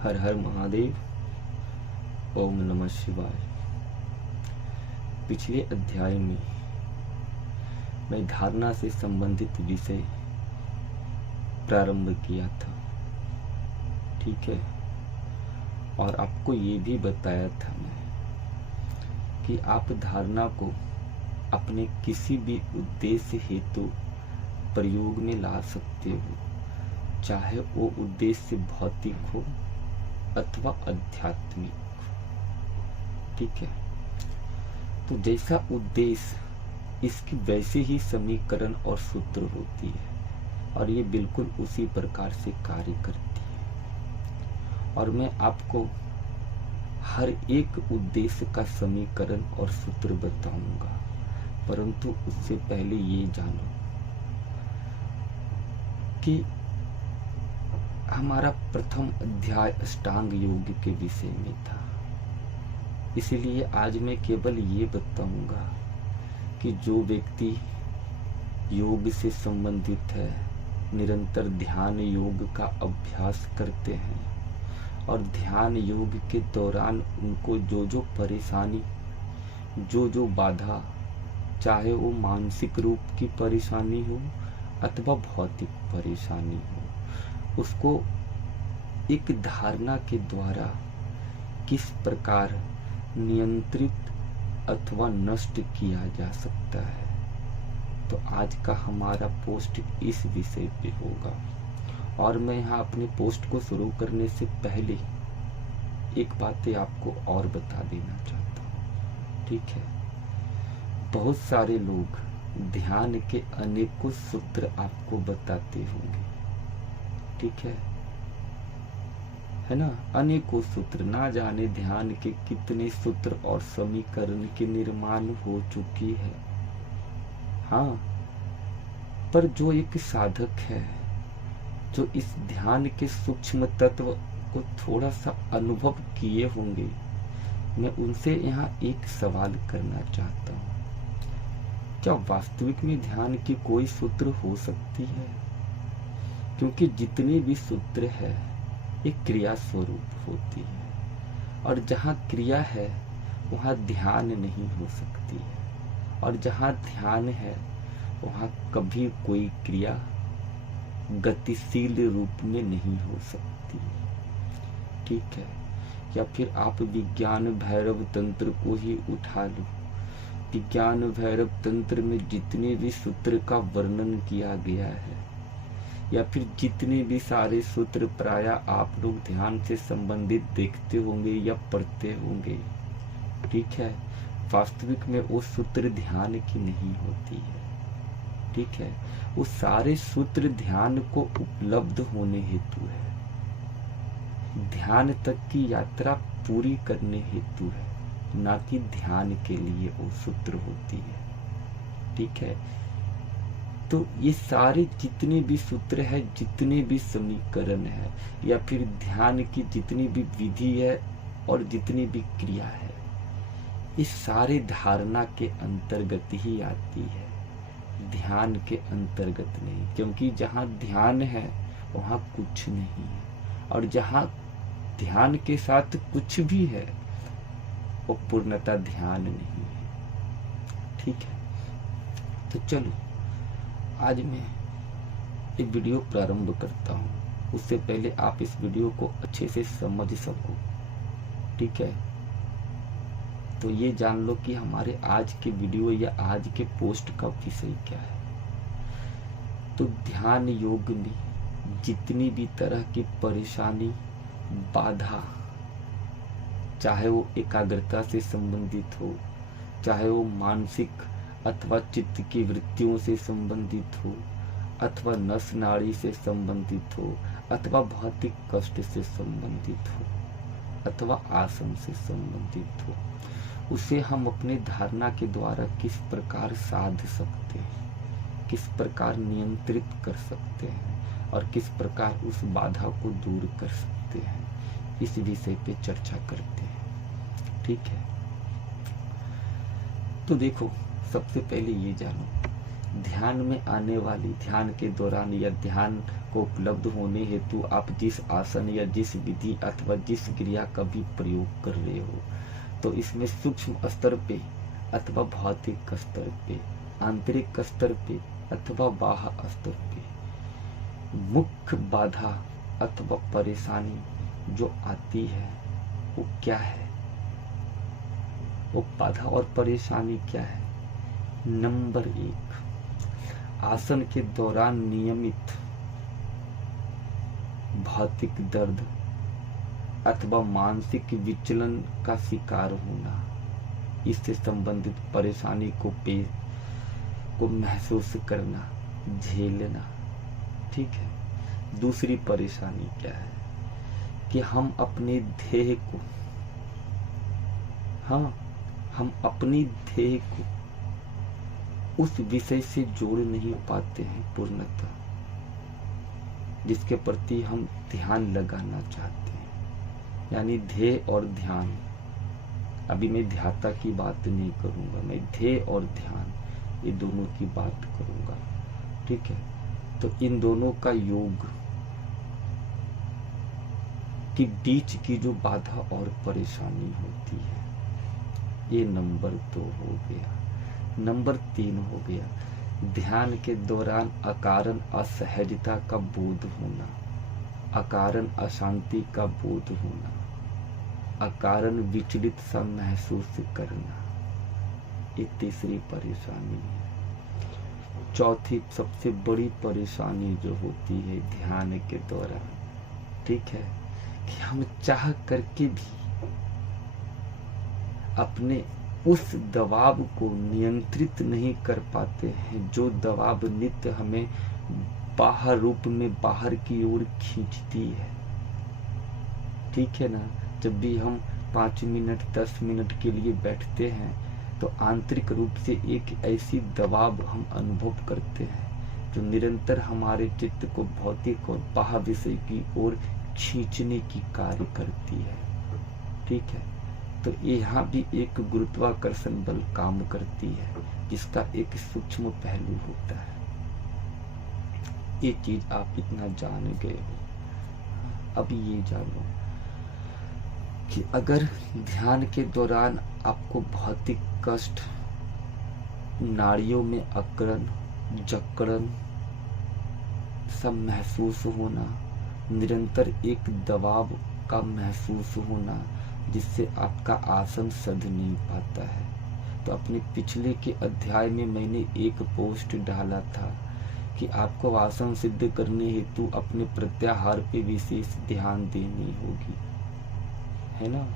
हर हर महादेव। ओम नमः शिवाय। पिछले अध्याय में मैं धारणा से संबंधित विषय प्रारंभ किया था, ठीक है। और आपको ये भी बताया था मैं कि आप धारणा को अपने किसी भी उद्देश्य हेतु प्रयोग में ला सकते हो, चाहे वो उद्देश्य भौतिक हो अथवा आध्यात्मिक, ठीक है। तो जैसा उद्देश्य इसकी वैसे ही समीकरण और सूत्र होती है और ये बिल्कुल उसी प्रकार से कार्य करती है। और मैं आपको हर एक उद्देश्य का समीकरण और सूत्र बताऊंगा, परंतु उससे पहले ये जानो कि हमारा प्रथम अध्याय अष्टांग योग के विषय में था। इसलिए आज मैं केवल ये बताऊंगा कि जो व्यक्ति योग से संबंधित है, निरंतर ध्यान योग का अभ्यास करते हैं और ध्यान योग के दौरान उनको जो जो परेशानी, जो जो बाधा, चाहे वो मानसिक रूप की परेशानी हो अथवा भौतिक परेशानी हो, उसको एक धारणा के द्वारा किस प्रकार नियंत्रित अथवा नष्ट किया जा सकता है। तो आज का हमारा पोस्ट इस विषय पे होगा। और मैं यहाँ अपने पोस्ट को शुरू करने से पहले एक बातें आपको और बता देना चाहता हूँ, ठीक है। बहुत सारे लोग ध्यान के अनेकों सूत्र आपको बताते होंगे, ठीक है ना। अनेकों सूत्र, ना जाने ध्यान के कितने सूत्र और समीकरण के निर्माण हो चुकी है। हाँ, पर जो एक साधक है, जो इस ध्यान के सूक्ष्म तत्व को थोड़ा सा अनुभव किए होंगे, मैं उनसे यहाँ एक सवाल करना चाहता हूँ। क्या वास्तविक में ध्यान की कोई सूत्र हो सकती है? क्योंकि जितने भी सूत्र है एक क्रिया स्वरूप होती है, और जहाँ क्रिया है वहाँ ध्यान नहीं हो सकती है, और जहाँ ध्यान है वहाँ कभी कोई क्रिया गतिशील रूप में नहीं हो सकती, ठीक है। या फिर आप विज्ञान भैरव तंत्र को ही उठा लो। विज्ञान भैरव तंत्र में जितने भी सूत्र का वर्णन किया गया है, या फिर जितने भी सारे सूत्र प्राय आप लोग ध्यान से संबंधित देखते होंगे या पढ़ते होंगे, ठीक है, वास्तविक में वो सूत्र ध्यान की नहीं होती है, ठीक है। वो सारे सूत्र ध्यान को उपलब्ध होने हेतु है, ध्यान तक की यात्रा पूरी करने हेतु है, ना कि ध्यान के लिए वो सूत्र होती है, ठीक है। तो ये सारे जितने भी सूत्र है, जितने भी समीकरण है, या फिर ध्यान की जितनी भी विधि है और जितनी भी क्रिया है, ये सारे धारणा के अंतर्गत ही आती है, ध्यान के अंतर्गत नहीं। क्योंकि जहाँ ध्यान है वहाँ कुछ नहीं है, और जहाँ ध्यान के साथ कुछ भी है वो पूर्णतः ध्यान नहीं है, ठीक है। तो चलो आज मैं एक वीडियो प्रारंभ करता हूँ। उससे पहले आप इस वीडियो को अच्छे से समझ सको, ठीक है। तो ये जान लो कि हमारे आज के वीडियो या आज के पोस्ट का विषय क्या है। तो ध्यान योग में जितनी भी तरह की परेशानी, बाधा, चाहे वो एकाग्रता से संबंधित हो, चाहे वो मानसिक अथवा चित्त की वृत्तियों से संबंधित हो, अथवा नस नाड़ी से संबंधित हो, अथवा भौतिक कष्ट से संबंधित हो, अथवा आसन से संबंधित हो, उसे हम अपने धारणा के द्वारा किस प्रकार साध सकते हैं, किस प्रकार नियंत्रित कर सकते हैं, और किस प्रकार उस बाधा को दूर कर सकते हैं, इस विषय पे चर्चा करते हैं, ठीक है। तो देखो, सबसे पहले ये जानो ध्यान में आने वाली, ध्यान के दौरान या ध्यान को उपलब्ध होने हेतु आप जिस आसन या जिस विधि अथवा जिस क्रिया का भी प्रयोग कर रहे हो, तो इसमें सूक्ष्म स्तर पे अथवा भौतिक स्तर पे, आंतरिक स्तर पे अथवा बाह्य स्तर पे मुख्य बाधा अथवा परेशानी जो आती है वो क्या है? वो बाधा और परेशानी क्या है? नंबर 1, आसन के दौरान नियमित भौतिक दर्द अथवा मानसिक विचलन का शिकार होना, इससे संबंधित परेशानी को महसूस करना, झेलना। ठीक है। दूसरी परेशानी क्या है कि हम अपने ध्येय को, हम अपनी ध्येय को उस विषय से जोड़ नहीं पाते हैं पूर्णतः, जिसके प्रति हम ध्यान लगाना चाहते हैं। यानी ध्येय और ध्यान, अभी मैं ध्याता की बात नहीं करूंगा, मैं ध्येय और ध्यान ये दोनों की बात करूंगा। ठीक है। तो इन दोनों का योग के बीच की जो बाधा और परेशानी होती है, ये नंबर 2 हो गया। नंबर 3 हो गया, ध्यान के दौरान अकारण असहजता का बोध होना, अकारण अशांति का बोध होना, अकारण विचलित सा महसूस करना, ये तीसरी परेशानी है। चौथी सबसे बड़ी परेशानी जो होती है ध्यान के दौरान, ठीक है, कि हम चाह करके भी अपने उस दबाव को नियंत्रित नहीं कर पाते हैं, जो दबाव नित्य हमें बाहर रूप में बाहर की ओर खींचती है। ठीक है ना। जब भी हम 5 मिनट 10 मिनट के लिए बैठते हैं तो आंतरिक रूप से एक ऐसी दबाव हम अनुभव करते हैं जो निरंतर हमारे चित्त को भौतिक और बाह्य विषय की ओर खींचने की कार्य करती है। ठीक है। तो यहाँ भी एक गुरुत्वाकर्षण बल काम करती है, जिसका एक सूक्ष्म पहलू होता है। ये चीज आप इतना जान गए हो। अब ये जानो कि अगर ध्यान के दौरान आपको भौतिक कष्ट, नाड़ियों में अकड़न, जकड़न सब महसूस होना, निरंतर एक दबाव का महसूस होना जिससे आपका आसन सध नहीं पाता है, तो अपने पिछले के अध्याय में मैंने एक पोस्ट डाला था कि आपको आसन सिद्ध करने हेतु अपने प्रत्याहार पे विशेष ध्यान देनी होगी, है ना।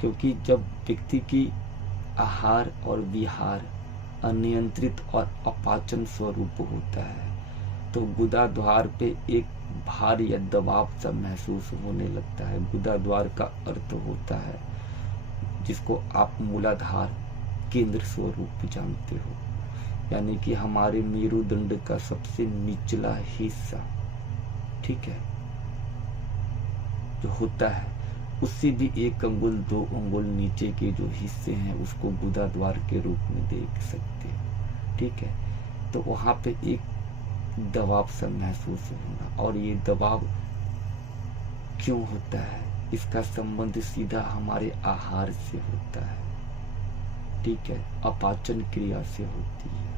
क्योंकि जब व्यक्ति की आहार और विहार अनियंत्रित और अपाचन स्वरूप होता है तो गुदा द्वार पे एक भार या दबाव सा महसूस होने लगता है। गुदा द्वार का अर्थ होता है जिसको आप मूलाधार केंद्र स्वरूप जानते हो, यानी कि हमारे मेरुदंड का सबसे निचला हिस्सा, ठीक है, जो होता है उससे भी 1 अंगुल 2 अंगुल नीचे के जो हिस्से हैं उसको गुदा द्वार के रूप में देख सकते हो। ठीक है। तो वहां पे एक दबाव सा महसूस होना, और ये दबाव क्यों होता है, इसका संबंध सीधा हमारे आहार से होता है। ठीक है। अपाचन क्रिया से होती है।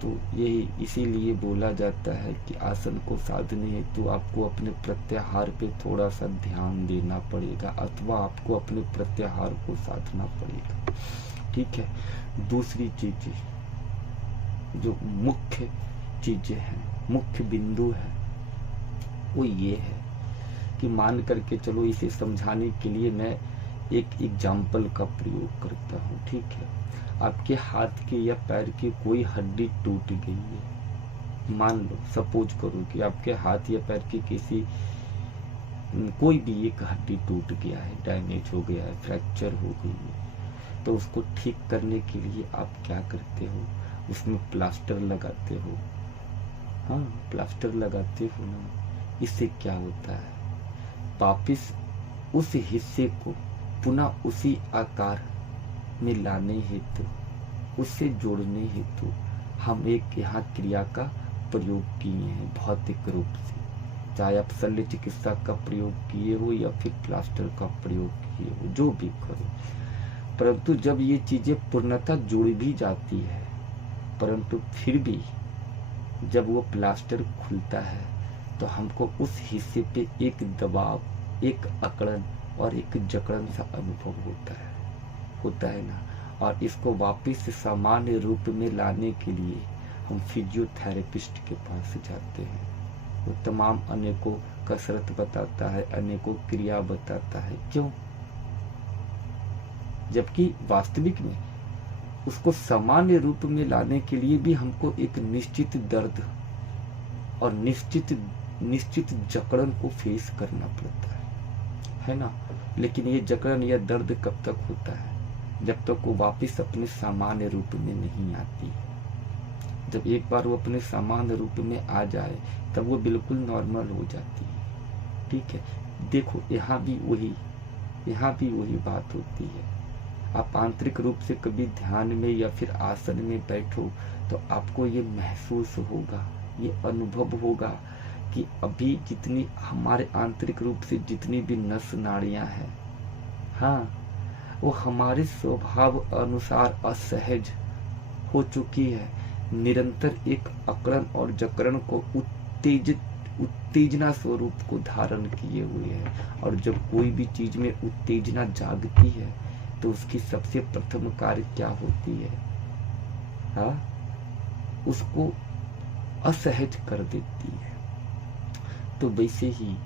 तो यही इसीलिए बोला जाता है कि आसन को साधने हेतु आपको अपने प्रत्याहार पे थोड़ा सा ध्यान देना पड़ेगा, अथवा आपको अपने प्रत्याहार को साधना पड़ेगा। ठीक है। दूसरी चीज जो मुख्य चीजें हैं, मुख्य बिंदु है, वो ये है कि मान करके चलो, इसे समझाने के लिए मैं एक एग्जाम्पल का प्रयोग करता हूँ। ठीक है। आपके हाथ के या पैर की कोई हड्डी टूट गई है, मान लो, सपोज करो कि आपके हाथ या पैर की किसी कोई भी एक हड्डी टूट गया है, डैमेज हो गया है, फ्रैक्चर हो गई है, तो उसको ठीक करने के लिए आप क्या करते हो, उसमें प्लास्टर लगाते हो। हाँ, प्लास्टर लगाते हो ना। इससे क्या होता है, वापिस उस हिस्से को पुनः उसी आकार में लाने हेतु, उससे जोड़ने हेतु हम एक यहाँ क्रिया का प्रयोग किए हैं भौतिक रूप से। चाहे आप शल्य चिकित्सा का प्रयोग किए हो या फिर प्लास्टर का प्रयोग किए हो, जो भी करो, परंतु जब ये चीजें पूर्णतः जुड़ भी जाती है, परंतु फिर भी जब वो प्लास्टर खुलता है तो हमको उस हिस्से पे एक दबाव, एक अकड़न और एक जकड़न सा अनुभव होता है ना। और इसको वापस सामान्य रूप में लाने के लिए हम फिजियोथेरेपिस्ट के पास जाते हैं। वो तमाम अनेकों कसरत बताता है, अनेकों क्रिया बताता है। क्यों? जबकि वास्तविक में उसको सामान्य रूप में लाने के लिए भी हमको एक निश्चित दर्द और निश्चित जकड़न को फेस करना पड़ता है ना। लेकिन ये जकड़न या दर्द कब तक होता है? जब तक वो वापस अपने सामान्य रूप में नहीं आती है। जब एक बार वो अपने सामान्य रूप में आ जाए तब वो बिल्कुल नॉर्मल हो जाती है। ठीक है, देखो यहाँ भी वही बात होती है। आप आंतरिक रूप से कभी ध्यान में या फिर आसन में बैठो तो आपको ये महसूस होगा, ये अनुभव होगा कि अभी जितनी हमारे आंतरिक रूप से जितनी भी नस नाड़ियां हैं, हाँ, वो हमारे स्वभाव अनुसार असहज हो चुकी है। निरंतर एक अकड़न और जकड़न को उत्तेजना स्वरूप को धारण किए हुए है। और जब कोई भी चीज में उत्तेजना जागती है तो उसकी सबसे प्रथम कार्य क्या होती है? हाँ, उसको असहज कर देती है। तो वैसे ही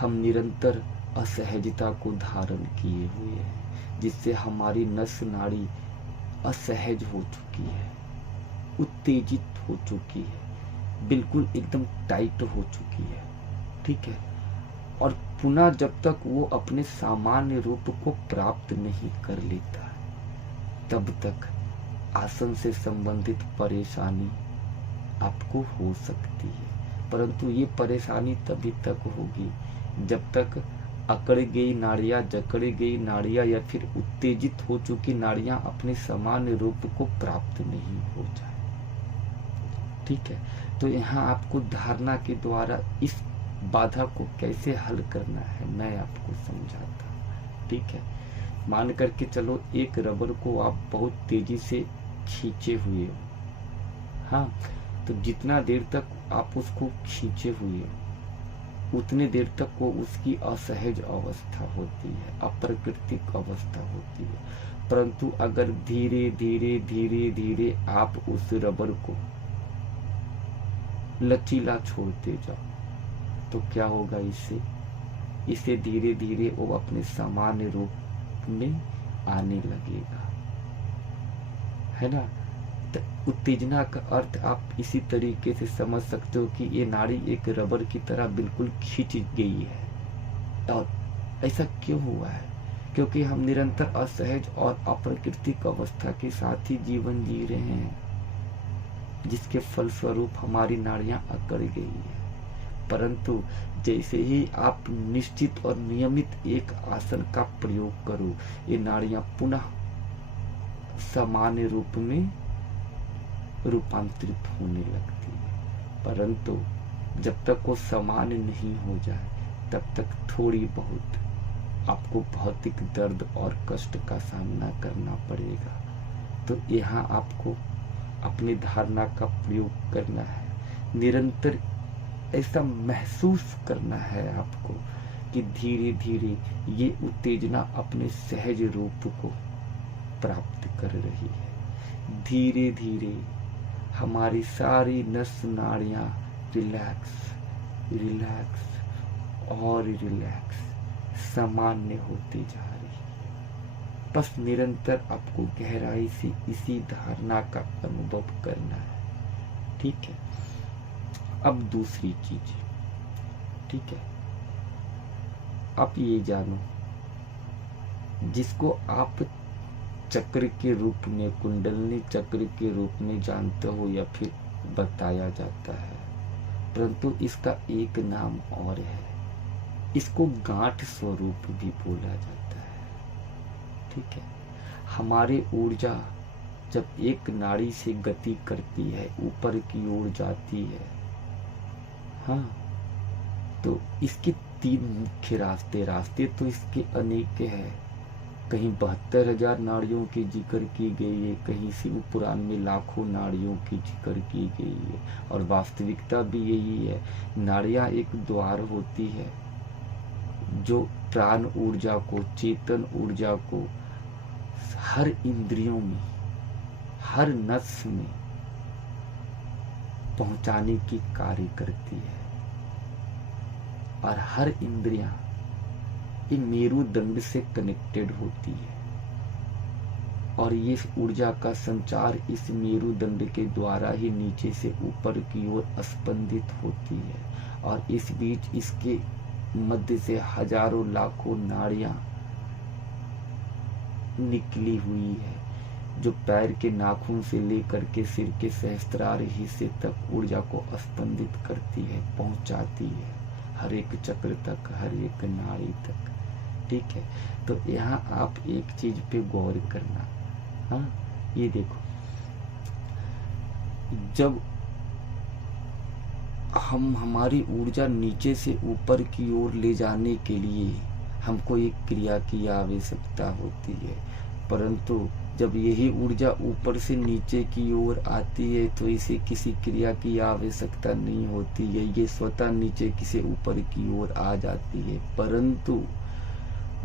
हम निरंतर असहजता को धारण किए हुए हैं, जिससे हमारी नस नाड़ी असहज हो चुकी है, उत्तेजित हो चुकी है, बिल्कुल एकदम टाइट हो चुकी है। ठीक है, और पुनः जब तक वो अपने सामान्य रूप को प्राप्त नहीं कर लेता तब तक आसन से संबंधित परेशानी आपको हो सकती है। परंतु ये परेशानी तभी तक होगी जब तक अकड़ गई नाड़ियां, जकड़ गई नाड़ियां या फिर उत्तेजित हो चुकी नाड़ियां अपने सामान्य रूप को प्राप्त नहीं हो जाए। ठीक है, तो यहाँ आपको धारणा के द्वारा इस बाधा को कैसे हल करना है मैं आपको समझाता हूँ। ठीक है, मान करके चलो एक रबर को आप बहुत तेजी से खींचे हुए हो। हाँ, तो जितना देर तक आप उसको खींचे हुए हो उतने देर तक वो उसकी असहज अवस्था होती है, अप्राकृतिक अवस्था होती है। परंतु अगर धीरे धीरे धीरे धीरे आप उस रबर को लचीला छोड़ते जाओ तो क्या होगा? इसे धीरे धीरे वो अपने सामान्य रूप में आने लगेगा, है ना। उत्तेजना का अर्थ आप इसी तरीके से समझ सकते हो कि ये नाड़ी एक रबर की तरह बिल्कुल खींच गई है। और ऐसा क्यों हुआ है? क्योंकि हम निरंतर असहज और अप्राकृतिक अवस्था के साथ ही जीवन जी रहे हैं, जिसके फलस्वरूप हमारी नाड़ियां अकड़ गई है। परंतु जैसे ही आप निश्चित और नियमित एक आसन का प्रयोग करो, ये नाड़ियां पुनः सामान्य रूप में रूपांतरित होने लगती है। परंतु जब तक वो सामान्य नहीं हो जाए तब तक थोड़ी बहुत आपको भौतिक दर्द और कष्ट का सामना करना पड़ेगा। तो यहाँ आपको अपनी धारणा का प्रयोग करना है, निरंतर ऐसा महसूस करना है आपको कि धीरे धीरे ये उत्तेजना अपने सहज रूप को प्राप्त कर रही है। धीरे धीरे हमारी सारी नस नाड़ियां रिलैक्स और रिलैक्स सामान्य होती जा रही है। बस निरंतर आपको गहराई से इसी धारणा का अनुभव करना है। ठीक है, अब दूसरी चीज, ठीक है, आप ये जानो, जिसको आप चक्र के रूप में, कुंडलनी चक्र के रूप में जानते हो या फिर बताया जाता है, परंतु इसका एक नाम और है, इसको गांठ स्वरूप भी बोला जाता है। ठीक है, हमारी ऊर्जा जब एक नाड़ी से गति करती है, ऊपर की ओर जाती है, हाँ, तो इसके 3 मुख्य रास्ते तो इसके अनेक हैं। कहीं 72,000 नाड़ियों की जिक्र की गई है, कहीं शिव पुराण में लाखों नाड़ियों की जिक्र की गई है, और वास्तविकता भी यही है। नाड़ियाँ एक द्वार होती है जो प्राण ऊर्जा को, चेतन ऊर्जा को हर इंद्रियों में, हर नस में पहुंचाने की कार्य करती है। और हर इंद्रियां ये मेरुदंड से कनेक्टेड होती है, और ये ऊर्जा का संचार इस मेरुदंड के द्वारा ही नीचे से ऊपर की ओर स्पंदित होती है। और इस बीच इसके मध्य से हजारों लाखों नाड़ियां निकली हुई है, जो पैर के नाखून से लेकर के सिर के सहस्त्रार हिस्से तक ऊर्जा को स्पंदित करती है, पहुंचाती है हर एक चक्र तक, हर एक नाड़ी तक। ठीक है, तो यहाँ आप एक चीज पे गौर करना। हाँ, ये देखो, जब हम हमारी ऊर्जा नीचे से ऊपर की ओर ले जाने के लिए हमको एक क्रिया की आवश्यकता होती है, परंतु जब यही ऊर्जा ऊपर से नीचे की ओर आती है तो इसे किसी क्रिया की आवश्यकता नहीं होती है, ये स्वतः नीचे किसी ऊपर की ओर आ जाती है। परंतु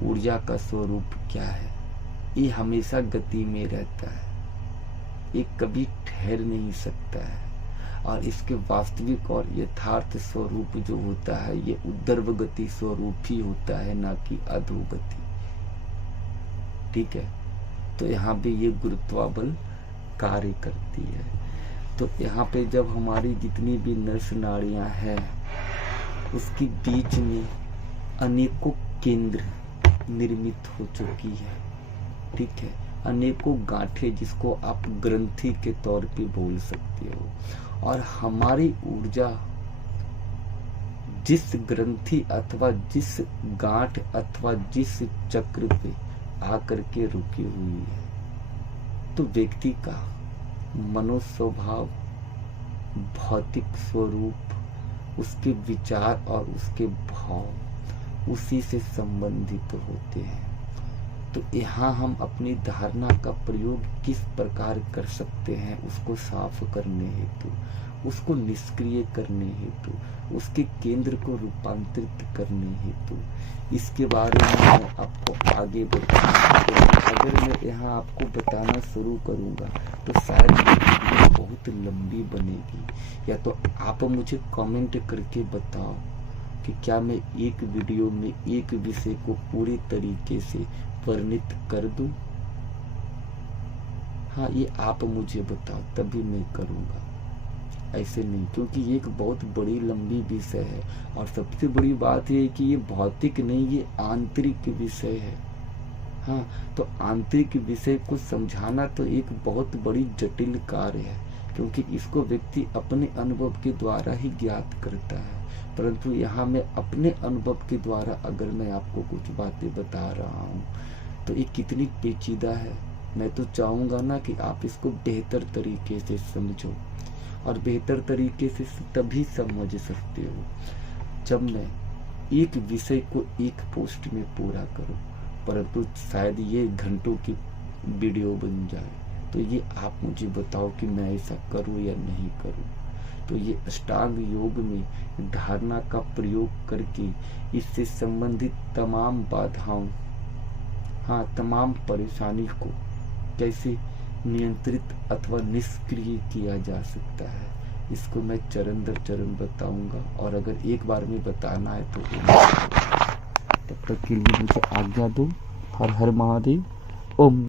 ऊर्जा का स्वरूप क्या है? ये हमेशा गति में रहता है, ये कभी ठहर नहीं सकता है, और इसके वास्तविक और यथार्थ स्वरूप जो होता है ये ऊर्ध्व गति स्वरूप ही होता है, ना कि अधोगति। ठीक है, तो यहाँ पे ये गुरुत्वाबल कार्य करती है। तो यहाँ पे जब हमारी जितनी भी नस नाड़ियाँ हैं उसके बीच में अनेकों केंद्र निर्मित हो चुकी है। ठीक है, अनेकों गांठें जिसको आप ग्रंथि के तौर पे बोल सकते हो, और हमारी ऊर्जा जिस ग्रंथि अथवा जिस गांठ अथवा जिस चक्र पे आकर के रुकी हुई है, तो व्यक्ति का मनोस्वभाव, भौतिक स्वरूप, उसके विचार और उसके भाव उसी से संबंधित होते हैं। तो यहाँ हम अपनी धारणा का प्रयोग किस प्रकार कर सकते हैं? उसको साफ करने हेतु, उसको निष्क्रिय करने हेतु, उसके केंद्र को रूपांतरित करने हेतु, इसके बारे में मैं आपको आगे बताऊंगा। अगर मैं यहाँ आपको बताना शुरू करूँगा तो शायद ये वीडियो बहुत लंबी बनेगी, या तो आप मुझे कमेंट करके बताओ कि क्या मैं एक वीडियो में एक विषय को पूरी तरीके से वर्णित कर दूं। हाँ, ये आप मुझे बताओ तभी मैं करूँगा, ऐसे नहीं, क्योंकि ये एक बहुत बड़ी लंबी विषय है। और सबसे बड़ी बात ये है कि ये भौतिक नहीं, ये आंतरिक विषय है। हाँ, तो आंतरिक विषय को समझाना तो एक बहुत बड़ी जटिल कार्य है, क्योंकि इसको व्यक्ति अपने अनुभव के द्वारा ही ज्ञात करता है। परंतु यहाँ मैं अपने अनुभव के द्वारा अगर मैं आपको कुछ बातें बता रहा हूँ तो ये कितनी पेचीदा है। मैं तो चाहूँगा ना कि आप इसको बेहतर तरीके से समझो, और बेहतर तरीके से तभी समझ सकते हो जब मैं एक विषय को एक पोस्ट में पूरा करूं। परंतु शायद ये घंटों की वीडियो बन जाए, तो ये आप मुझे बताओ कि मैं ऐसा करूं या नहीं करूं। तो ये अष्टांग योग में धारणा का प्रयोग करके इससे संबंधित तमाम बाधाओं, हाँ, तमाम परेशानी को कैसे नियंत्रित अथवा निष्क्रिय किया जा सकता है, इसको मैं चरण दर चरण बताऊंगा। और अगर एक बार में बताना है तो तब तक के लिए मुझे आज्ञा दो। हर हर महादेव। ओम।